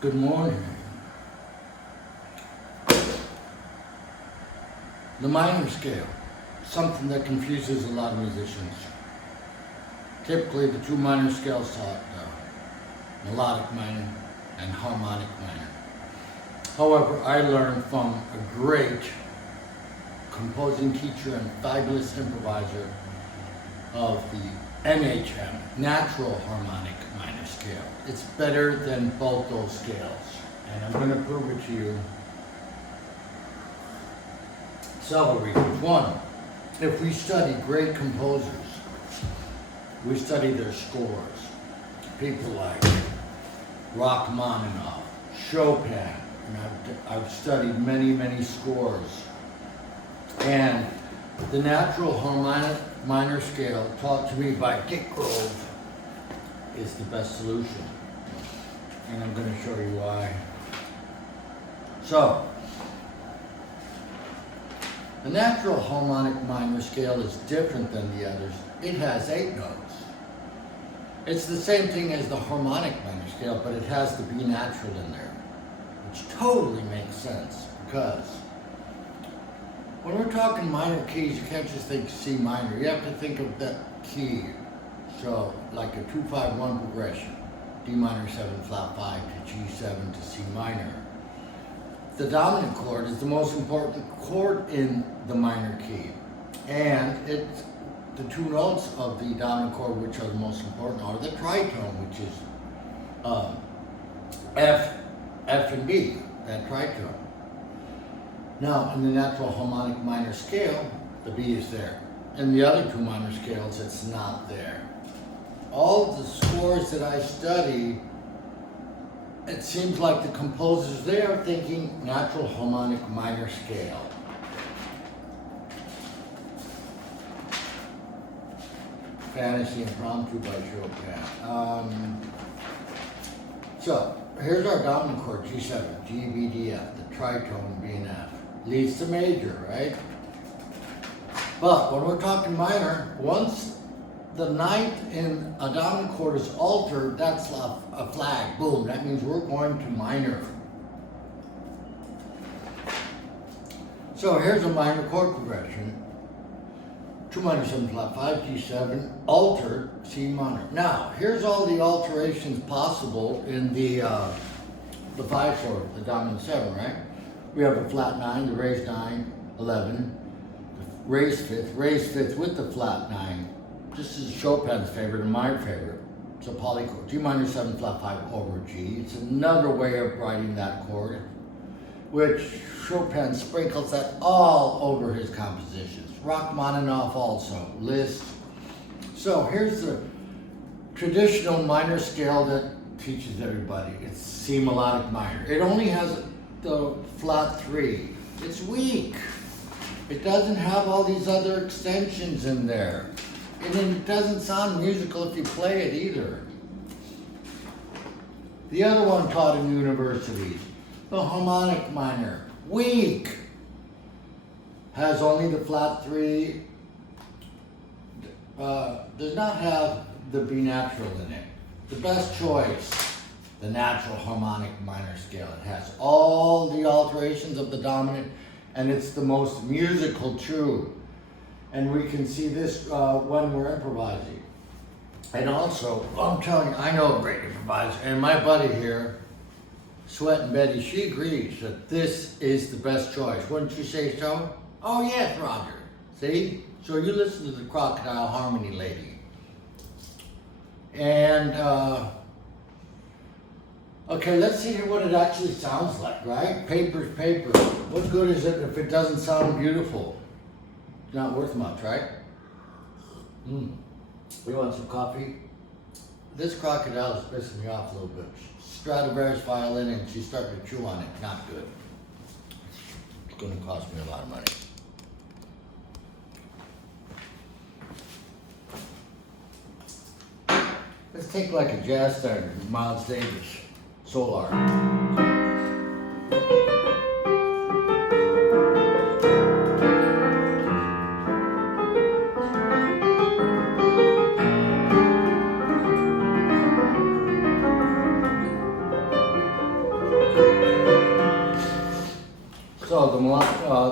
Good morning. The minor scale, something that confuses a lot of musicians. Typically, the two minor scales taught melodic minor and harmonic minor. However, I learned from a great composing teacher and fabulous improviser of the NHM, Natural Harmonic Minor Scale. It's better than both those scales, and I'm going to prove it to you. Several reasons. One, if we study great composers, we study their scores. People like Rachmaninoff, Chopin, and I've studied many scores. And the Natural Harmonic Minor Scale, taught to me by Dick Grove, is the best solution. And I'm going to show you why. So, the Natural Harmonic Minor Scale is different than the others. It has 8 notes. It's the same thing as the Harmonic Minor Scale, but it has the B natural in there, which totally makes sense, because when we're talking minor keys, you can't just think C minor. You have to think of that key. So, like a 2-5-1 progression, D minor 7 flat 5 to G7 to C minor. The dominant chord is the most important chord in the minor key, and it's the 2 notes of the dominant chord which are the most important are the tritone, which is F and B, that tritone. Now, in the Natural Harmonic Minor Scale, the B is there. In the other 2 minor scales, it's not there. All of the scores that I study, it seems like the composers there are thinking Natural Harmonic Minor Scale. Fantasy Impromptu by Chopin. So, here's our dominant chord, G7, G, B, D, F, the tritone, B and F. Leads to major, right? But when we're talking minor, once the ninth in a dominant chord is altered, that's a flag, boom. That means we're going to minor. So here's a minor chord progression. 2 minor 7 flat 5, G7, altered, C minor. Now, here's all the alterations possible in the 5 chord, the dominant 7, right? We have a flat 9, the raised 9, 11, the raised 5th with the flat 9. This is Chopin's favorite and my favorite. It's a polychord, G minor 7 flat 5 over G. It's another way of writing that chord, which Chopin sprinkles that all over his compositions. Rachmaninoff also, Liszt. So here's the traditional minor scale that teaches everybody. It's C melodic minor. It only has the flat 3. It's weak. It doesn't have all these other extensions in there. And it doesn't sound musical if you play it either. The other one taught in universities, the harmonic minor, weak. Has only the flat 3, does not have the B natural in it. The best choice, the Natural Harmonic Minor Scale. It has all the alterations of the dominant, and it's the most musical too. And we can see this when we're improvising. And also, I'm telling you, I know a great improviser, and my buddy here, Sweat and Betty, she agrees that this is the best choice. Wouldn't you say so? Oh yes, Roger. See? So you listen to the Crocodile Harmony lady. And, okay, let's see what it actually sounds like, right? Paper's paper. What good is it if it doesn't sound beautiful? It's not worth much, right? You want some coffee? This crocodile is pissing me off a little bit. Stradivarius violin, and she's starting to chew on it. Not good. It's going to cost me a lot of money. Let's take like a jazz standard, Miles Davis, Solar.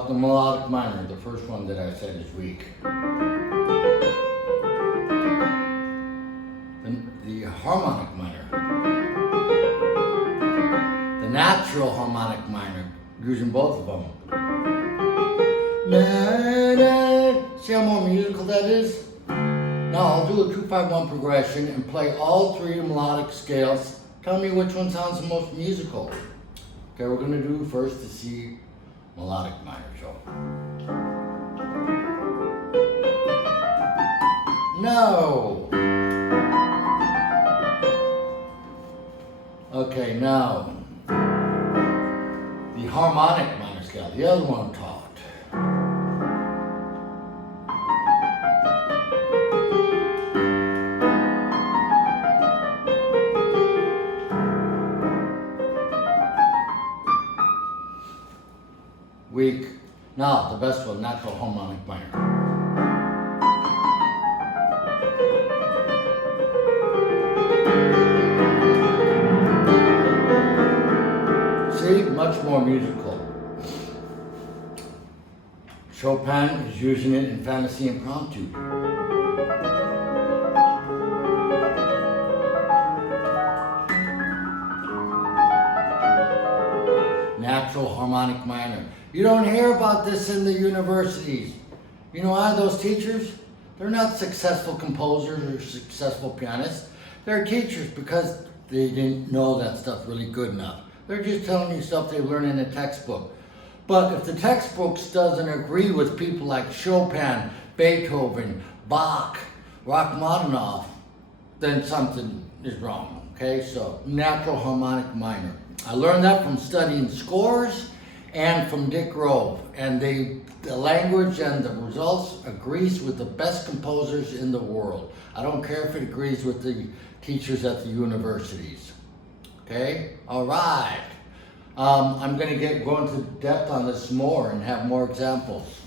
the melodic minor, the first one that I said is weak. The harmonic minor. The natural harmonic minor, using both of them. See how more musical that is? Now I'll do a 2-5-1 progression and play all 3 melodic scales. Tell me which one sounds the most musical. Okay, we're gonna do first the C melodic minor. So. No. Okay, now the harmonic minor scale, the other one taught. Weak. Now, the best one, natural harmonic minor. See, much more musical. Chopin is using it in Fantasy Impromptu. Natural harmonic minor. You don't hear about this in the universities. You know why? Those teachers, they're not successful composers or successful pianists. They're teachers because they didn't know that stuff really good enough. They're just telling you stuff they learned in a textbook. But if the textbooks doesn't agree with people like Chopin, Beethoven, Bach, Rachmaninoff, then something is wrong. Okay, so natural harmonic minor. I learned that from studying scores and from Dick Grove. And the language and the results agrees with the best composers in the world. I don't care if it agrees with the teachers at the universities. Okay, all right. I'm going to go into depth on this more and have more examples.